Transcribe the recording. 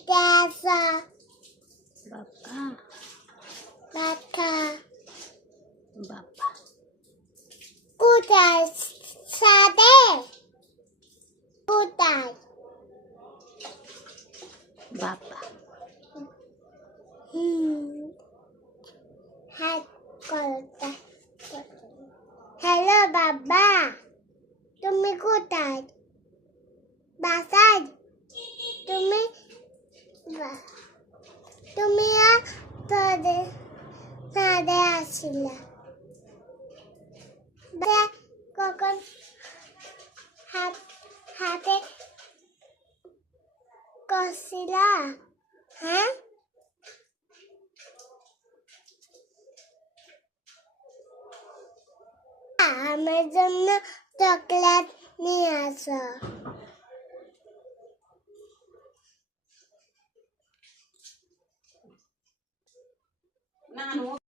casa. বাবা Baka. বাবা কোথায় সাদে কোথায় বাবা হাত করতা হ্যালো বাবা তুমি কোথায় বাসায় তুমি তুমি আর সাদে সাদে আসিলা কখন হাতে কষিলা হ্যাঁ আমার জন্য চকলেট নিয়ে আসো না